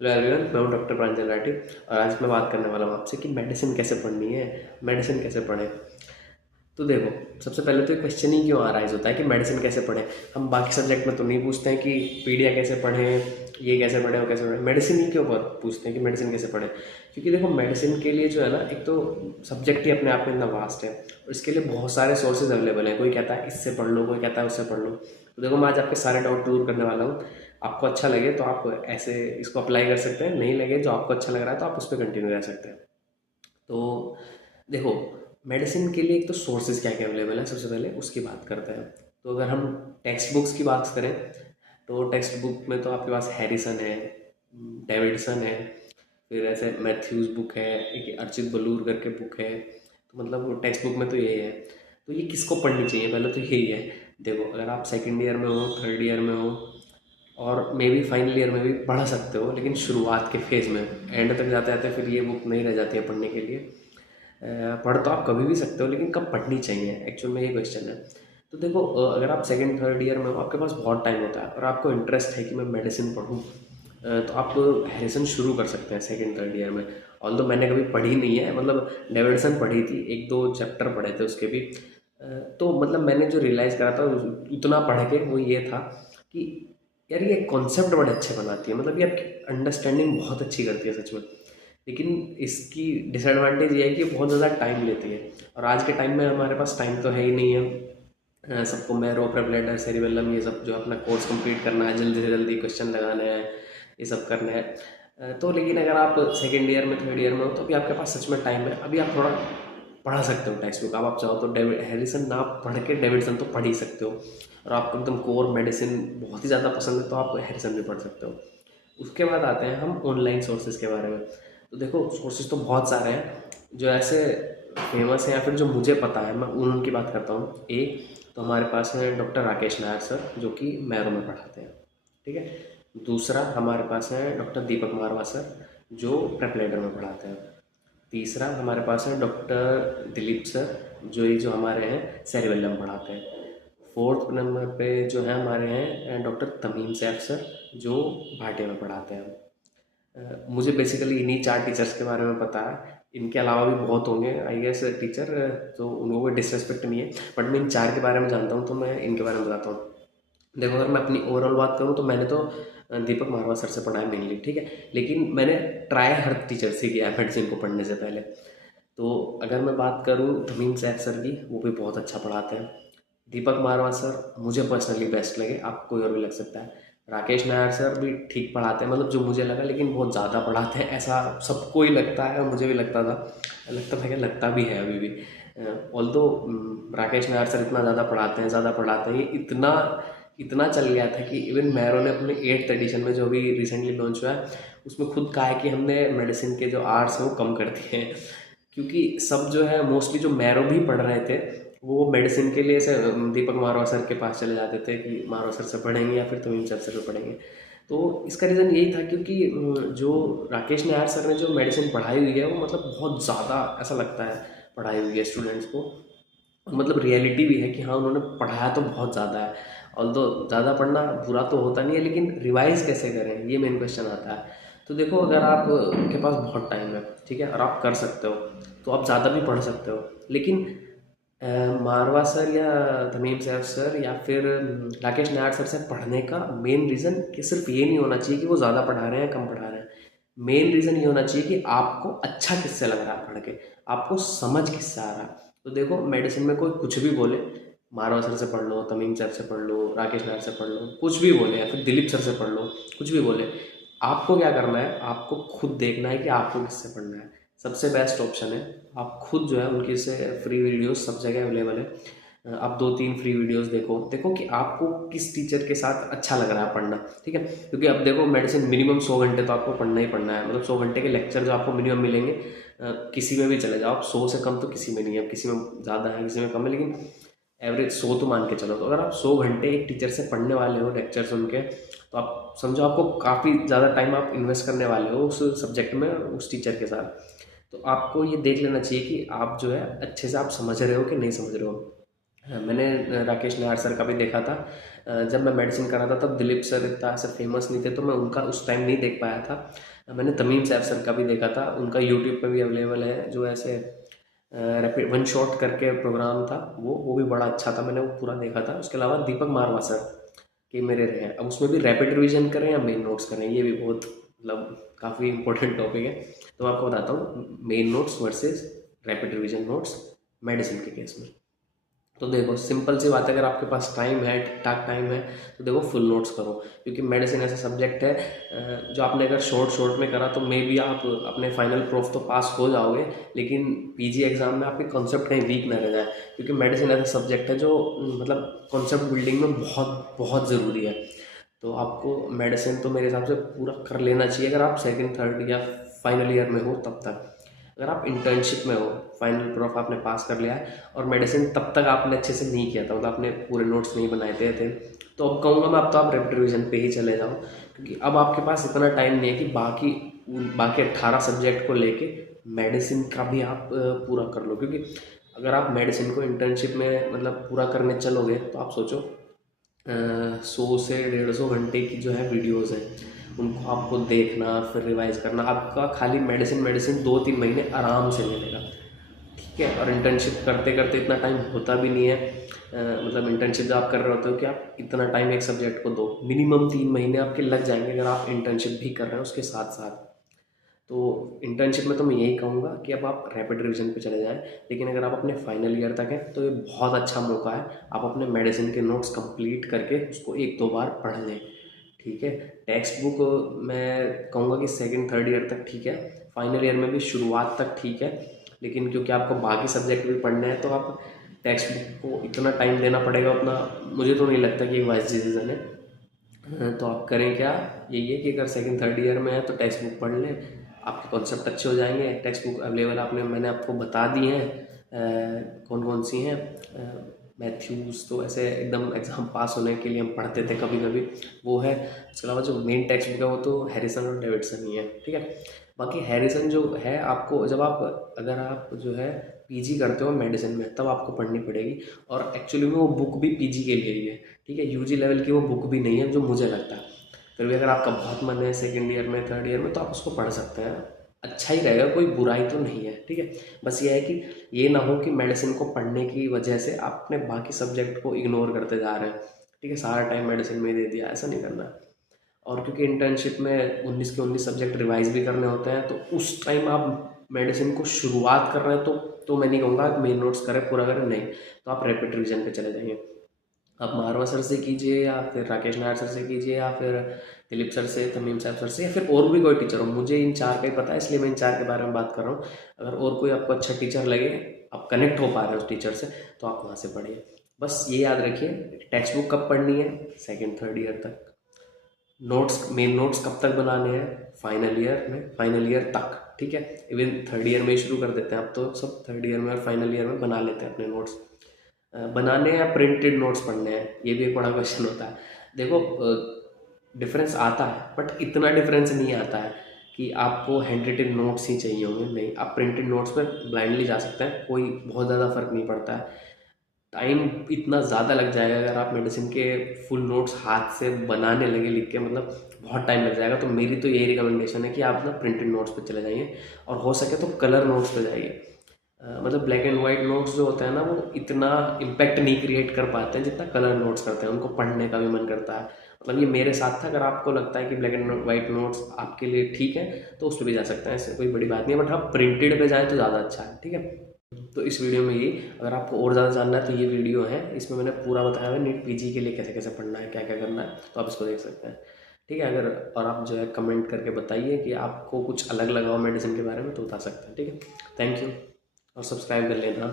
Hello everyone, मैं हूं doctor प्रांजल राठी। और आज मैं बात करने वाला हूं आपसे कि मेडिसिन कैसे पढ़नी है, मेडिसिन कैसे पढ़ें। तो देखो, सबसे पहले तो ये क्वेश्चन ही क्यों अराइज होता है कि मेडिसिन कैसे पढ़ें। हम बाकी सब्जेक्ट में तो नहीं पूछते हैं कि पीडिया कैसे पढ़ें, ये कैसे पढ़ें, वो कैसे पढ़ें। मेडिसिन ही क्यों पूछते हैं कि मेडिसिन कैसे पढ़ें। क्योंकि देखो, मेडिसिन के लिए जो है ना, एक तो सब्जेक्ट ही अपने आप में इतना वास्ट है और इसके लिए बहुत सारे सोर्सेज अवेलेबल हैं। कोई कहता है इससे पढ़ लो, कोई कहता है उससे पढ़ लो। तो देखो, मैं आज आपके सारे डाउट दूर करने वाला हूँ। आपको अच्छा लगे तो आप ऐसे इसको अप्लाई कर सकते हैं, नहीं लगे जो आपको अच्छा लग रहा है तो आप उस पर कंटिन्यू रह सकते हैं। तो देखो, मेडिसिन के लिए एक तो सोर्सेज क्या क्या अवेलेबल है, सबसे पहले उसकी बात करते हैं। तो अगर हम टेक्स्ट बुक्स की बात करें तो टेक्स्ट बुक में तो आपके पास हैरिसन है, डेविडसन है, फिर ऐसे मैथ्यूज बुक है, एक अर्चित बलूर करके बुक है। तो मतलब टेक्स्ट बुक में तो यही है। तो ये किसको पढ़नी चाहिए, पहले तो यही है। देखो, अगर आप सेकेंड ईयर में हो, थर्ड ईयर में हो और मे बी फाइनल ईयर में भी पढ़ सकते हो, लेकिन शुरुआत के फेज़ में एंड तक जाते जाते फिर ये बुक नहीं रह जाती है पढ़ने के लिए। पढ़ तो आप कभी भी सकते हो, लेकिन कब पढ़नी चाहिए, एक्चुअल में ये क्वेश्चन है। तो देखो, अगर आप सेकंड थर्ड ईयर में हो, आपके पास बहुत टाइम होता है और आपको इंटरेस्ट है कि मैं मेडिसिन पढ़ूँ, तो आप हैरिसन शुरू कर सकते हैं सेकंड थर्ड ईयर में। ऑल्दो मैंने कभी पढ़ी नहीं है, मतलब डेविडसन पढ़ी थी, एक दो चैप्टर पढ़े थे उसके भी। तो मतलब मैंने जो रियलाइज़ करा था उतना पढ़ के वो ये था कि यार ये कॉन्सेप्ट बड़े अच्छे बनाती है, मतलब ये आपकी अंडरस्टैंडिंग बहुत अच्छी करती है सच में। लेकिन इसकी डिसएडवांटेज ये है कि बहुत ज़्यादा टाइम लेती है और आज के टाइम में हमारे पास टाइम तो है ही नहीं है। सबको मैरो, प्रेपलेटर, सेरिबेलम, ये सब जो अपना कोर्स कंप्लीट करना है, जल्दी से जल्दी क्वेश्चन लगाने हैं, ये सब करना है। तो लेकिन अगर आप सेकेंड ईयर में, थर्ड ईयर में हो तो अभी आपके पास सच में टाइम है। अभी आप थोड़ा पढ़ सकते हो टेक्स्ट बुक। अब आप चाहो तो डेविड हैरिसन ना पढ़ के डेविडसन तो पढ़ ही सकते हो। और आपको एकदम कोर मेडिसिन बहुत ही ज़्यादा पसंद है तो आप हैरिसन भी पढ़ सकते हो। उसके बाद आते हैं हम ऑनलाइन सोर्सेज के बारे में। तो देखो, सोर्सेज तो बहुत सारे हैं जो ऐसे फेमस हैं या फिर जो मुझे पता है, मैं उनकी बात करता हूँ। एक तो हमारे पास है डॉक्टर राकेश नायर सर, जो कि मैरो में पढ़ाते हैं, ठीक है। दूसरा हमारे पास है डॉक्टर दीपक मारवा सर, जो प्रेपलेटर में पढ़ाते हैं। तीसरा हमारे पास है डॉक्टर दिलीप सर, जो हमारे हैं सेरिबेलम पढ़ाते हैं। फोर्थ नंबर पे जो है हमारे हैं डॉक्टर तमीम सैफ सर, जो भाटिया में पढ़ाते हैं। मुझे बेसिकली इन्हीं चार टीचर्स के बारे में पता है। इनके अलावा भी बहुत होंगे आई गेस टीचर, तो उनको कोई डिसरेस्पेक्ट नहीं है, बट मैं इन चार के बारे में जानता हूँ तो मैं इनके बारे में बताता हूँ। देखो, अगर मैं अपनी ओवरऑल बात करूँ तो मैंने तो दीपक मारवा सर से पढ़ा है मेनली, ठीक है। लेकिन मैंने ट्राई हर टीचर से किया है मेडिसिन को पढ़ने से पहले। तो अगर मैं बात करूँ तमीम सैफ सर की, वो भी बहुत अच्छा पढ़ाते हैं। दीपक मारवा सर मुझे पर्सनली बेस्ट लगे, आपको कोई और भी लग सकता है। राकेश नायर सर भी ठीक पढ़ाते हैं, मतलब जो मुझे लगा, लेकिन बहुत ज़्यादा पढ़ाते हैं ऐसा सबको ही लगता है और मुझे भी लगता था क्या, लगता भी है अभी भी। ऑल्दो राकेश नायर सर इतना ज़्यादा पढ़ाते हैं, ये इतना इतना चल गया था कि इवन मैरो ने अपने 8th एडिशन में जो अभी रिसेंटली लॉन्च हुआ है उसमें खुद कहा है कि हमने मेडिसिन के जो आर्ट्स हैं वो कम कर दिए हैं। क्योंकि सब जो है मोस्टली जो मैरो भी पढ़ रहे थे वो मेडिसिन के लिए ऐसे दीपक मारवा सर के पास चले जाते थे कि मारवा सर से पढ़ेंगे या फिर तमीम सर से पढ़ेंगे। तो इसका रीज़न यही था क्योंकि जो राकेश नायर सर ने जो मेडिसिन पढ़ाई हुई है वो मतलब बहुत ज़्यादा ऐसा लगता है पढ़ाई हुई है स्टूडेंट्स को। मतलब रियलिटी भी है कि हाँ, उन्होंने पढ़ाया तो बहुत ज़्यादा है। ऑल्दो ज़्यादा पढ़ना बुरा तो होता नहीं है, लेकिन रिवाइज कैसे करें ये मेन क्वेश्चन आता है। तो देखो, अगर आप के पास बहुत टाइम है, ठीक है, और आप कर सकते हो तो आप ज़्यादा भी पढ़ सकते हो। लेकिन मारवा सर या तमीम सैफ सर या फिर राकेश नायर सर से पढ़ने का मेन रीज़न कि सिर्फ ये नहीं होना चाहिए कि वो ज़्यादा पढ़ा रहे हैं कम पढ़ा रहे हैं। मेन रीज़न ये होना चाहिए कि आपको अच्छा किससे लग रहा है पढ़ के, आपको समझ किससे आ रहा है। तो देखो, मेडिसिन में कोई कुछ भी बोले, मारवा सर से पढ़ लो, तमीम सर से पढ़ लो, राकेश नायर से पढ़ लो, कुछ भी बोले, या फिर दिलीप सर से पढ़ लो, कुछ भी बोले, आपको क्या करना है, आपको खुद देखना है कि आपको किससे पढ़ना है। सबसे बेस्ट ऑप्शन है आप खुद जो है उनकी से फ्री वीडियोस सब जगह अवेलेबल है। आप दो तीन फ्री वीडियोस देखो देखो कि आपको किस टीचर के साथ अच्छा लग रहा है पढ़ना, ठीक है। क्योंकि अब देखो, मेडिसिन मिनिमम 100 घंटे तो आपको पढ़ना ही पढ़ना है, मतलब 100 घंटे के लेक्चर जो आपको मिनिमम मिलेंगे। किसी में भी चले जाओ आप, 100 से कम तो किसी में नहीं है, किसी में ज़्यादा है किसी में कम है, लेकिन एवरेज 100 तो मान के चलो। तो अगर आप 100 घंटे एक टीचर से पढ़ने वाले हो लेक्चर सुन के, तो आप समझो आपको काफ़ी ज़्यादा टाइम आप इन्वेस्ट करने वाले हो उस सब्जेक्ट में उस टीचर के साथ। तो आपको ये देख लेना चाहिए कि आप जो है अच्छे से आप समझ रहे हो कि नहीं समझ रहे हो। मैंने राकेश नायर सर का भी देखा था। जब मैं मेडिसिन कर रहा था तब दिलीप सर इतना ऐसे फेमस नहीं थे, तो मैं उनका उस टाइम नहीं देख पाया था। मैंने तमीम सैफ सर का भी देखा था, उनका यूट्यूब पे भी अवेलेबल है, जो ऐसे रैपिड वन शॉट करके प्रोग्राम था, वो भी बड़ा अच्छा था, मैंने वो पूरा देखा था। उसके अलावा दीपक मारवा सर के मेरे रहे हैं। अब उसमें भी रैपिड रिवीजन करें या मेन नोट्स करें, ये भी बहुत मतलब काफ़ी इंपॉर्टेंट टॉपिक है। तो मैं आपको बताता हूँ main notes versus rapid revision notes medicine के केस में। तो देखो सिंपल सी बात है, अगर आपके पास टाइम है, ठीक ठाक टाइम है, तो देखो फुल नोट्स करो, क्योंकि मेडिसिन ऐसा सब्जेक्ट है जो आपने अगर शॉर्ट में करा तो मे बी आप अपने फाइनल प्रूफ तो पास हो जाओगे, लेकिन पीजी एग्जाम में आपके कॉन्सेप्ट कहीं वीक ना रह जाए, क्योंकि मेडिसिन ऐसा सब्जेक्ट है जो मतलब कॉन्सेप्ट बिल्डिंग में बहुत बहुत ज़रूरी है। तो आपको मेडिसिन तो मेरे हिसाब से पूरा कर लेना चाहिए अगर आप सेकंड थर्ड या फाइनल ईयर में हो तब तक। अगर आप इंटर्नशिप में हो, फाइनल प्रूफ आपने पास कर लिया है और मेडिसिन तब तक आपने अच्छे से नहीं किया था, मतलब आपने पूरे नोट्स नहीं बनाए थे, तो अब कहूँगा मैं अब तो आप रैपिड रिवीजन पे ही चले जाओ, क्योंकि अब आपके पास इतना टाइम नहीं है कि बाकी 18 सब्जेक्ट को लेके मेडिसिन का भी आप पूरा कर लो। क्योंकि अगर आप मेडिसिन को इंटर्नशिप में मतलब पूरा करने चलोगे तो आप सोचो 100 से 150 घंटे की जो है वीडियोज़ हैं, उनको आपको देखना फिर रिवाइज करना, आपका खाली मेडिसिन 2-3 महीने आराम से मिलेगा। ठीक है, और इंटर्नशिप करते करते इतना टाइम होता भी नहीं है। मतलब इंटर्नशिप जब आप कर रहे होते हो कि आप इतना टाइम एक सब्जेक्ट को दो, मिनिमम 3 महीने आपके लग जाएंगे अगर आप इंटर्नशिप भी कर रहे हैं उसके साथ साथ। तो इंटर्नशिप में तो मैं यही कहूँगा कि अब आप रैपिड रिवीजन पे चले जाएं, लेकिन अगर आप अपने फाइनल ईयर तक हैं तो ये बहुत अच्छा मौका है, आप अपने मेडिसिन के नोट्स कंप्लीट करके उसको 1-2 बार पढ़ लें। ठीक है, टेक्स्ट बुक मैं कहूँगा कि सेकंड थर्ड ईयर तक ठीक है, फाइनल ईयर में भी शुरुआत तक ठीक है, लेकिन क्योंकि आपको बाकी सब्जेक्ट भी पढ़ने हैं तो आप टेक्स्ट बुक को इतना टाइम देना पड़ेगा उतना मुझे तो नहीं लगता कि एक वाइज डिसीजन है। तो आप करें क्या, यही है कि अगर सेकंड थर्ड ईयर में है तो टेक्स्ट बुक पढ़ लें, आपके कॉन्सेप्ट अच्छे हो जाएंगे। टेक्स्ट बुक अवेलेबल मैंने आपको बता दी हैं कौन कौन सी हैं। मैथ्यूज़ तो ऐसे एकदम एग्ज़ाम पास होने के लिए हम पढ़ते थे कभी कभी, वो है। उसके अलावा जो मेन टेक्स्ट बुक है वो तो हैरिसन और डेविडसन ही है। ठीक है, बाकी हैरिसन जो है आपको जब आप अगर आप जो है पीजी करते हो मेडिसिन में तब आपको पढ़नी पड़ेगी, और एक्चुअली में वो बुक भी पीजी के लिए ही है। ठीक है, यूजी लेवल की वो बुक भी नहीं है जो मुझे लगता है। फिर भी अगर आपका बहुत मन है सेकेंड ईयर में थर्ड ईयर में तो आप उसको पढ़ सकते हैं, अच्छा ही रहेगा, कोई बुराई तो नहीं है। ठीक है, बस ये है कि ये ना हो कि मेडिसिन को पढ़ने की वजह से आप अपने बाकी सब्जेक्ट को इग्नोर करते जा रहे हैं। ठीक है, सारा टाइम मेडिसिन में ही दे दिया, ऐसा नहीं करना है। और क्योंकि इंटर्नशिप में 19 के 19 सब्जेक्ट रिवाइज भी करने होते हैं, तो उस टाइम आप मेडिसिन को शुरुआत कर रहे हैं तो मैं नहीं कहूँगा मेन नोट्स करें पूरा करें, नहीं, तो आप रैपिड रिवीजन पे चले जाइए। आप मारवा सर से कीजिए या फिर राकेश नायर सर से कीजिए या फिर दिलीप सर से, तमीम साहब सर से, या फिर और भी कोई टीचर हो, मुझे इन 4 का ही पता है इसलिए मैं इन 4 के बारे में बात कर रहा हूँ। अगर और कोई आपको अच्छा टीचर लगे, आप कनेक्ट हो पा रहे हो उस टीचर से, तो आप वहाँ से पढ़िए। बस ये याद रखिए, टेक्स्ट बुक कब पढ़नी है, सेकेंड थर्ड ईयर तक। नोट्स मेन नोट्स कब तक बनाने हैं, फाइनल ईयर में, फाइनल ईयर तक। ठीक है, इवन थर्ड ईयर में ही शुरू कर देते हैं, अब तो सब थर्ड ईयर में और फाइनल ईयर में बना लेते हैं अपने नोट्स। बनाने हैं या प्रिंटेड नोट्स पढ़ने हैं, ये भी एक बड़ा क्वेश्चन होता है। देखो डिफरेंस आता है बट इतना डिफरेंस नहीं आता है कि आपको हैंड रिटन नोट्स ही चाहिए होंगे, नहीं, आप प्रिंटेड नोट्स पर ब्लाइंडली जा सकते हैं, कोई बहुत ज़्यादा फर्क नहीं पड़ता है। टाइम इतना ज़्यादा लग जाएगा अगर आप मेडिसिन के फुल नोट्स हाथ से बनाने लगे लिख के, मतलब बहुत टाइम लग जाएगा। तो मेरी तो यही रिकमेंडेशन है कि आप ना प्रिंटेड नोट्स पे चले जाइए, और हो सके तो कलर नोट्स पे जाइए। मतलब ब्लैक एंड वाइट नोट्स जो होते हैं ना, वो इतना इम्पैक्ट नहीं क्रिएट कर पाते हैं जितना कलर नोट्स करते हैं, उनको पढ़ने का भी मन करता है। मतलब ये मेरे साथ था, अगर आपको लगता है कि ब्लैक एंड वाइट नोट्स आपके लिए ठीक है तो उस पर भी जा सकते हैं, ऐसे कोई बड़ी बात नहीं है, बट हाँ प्रिंटेड पे जाए तो ज़्यादा अच्छा है। ठीक है, तो इस वीडियो में ये, अगर आपको और ज़्यादा जानना है तो ये वीडियो है, इसमें मैंने पूरा बताया है नीट पीजी के लिए कैसे कैसे पढ़ना है, क्या क्या करना है, तो आप इसको देख सकते हैं। ठीक है, अगर और आप जो है कमेंट करके बताइए कि आपको कुछ अलग लगा हो मेडिसिन के बारे में तो बता सकते हैं। ठीक है, थैंक यू, और सब्सक्राइब कर लेना।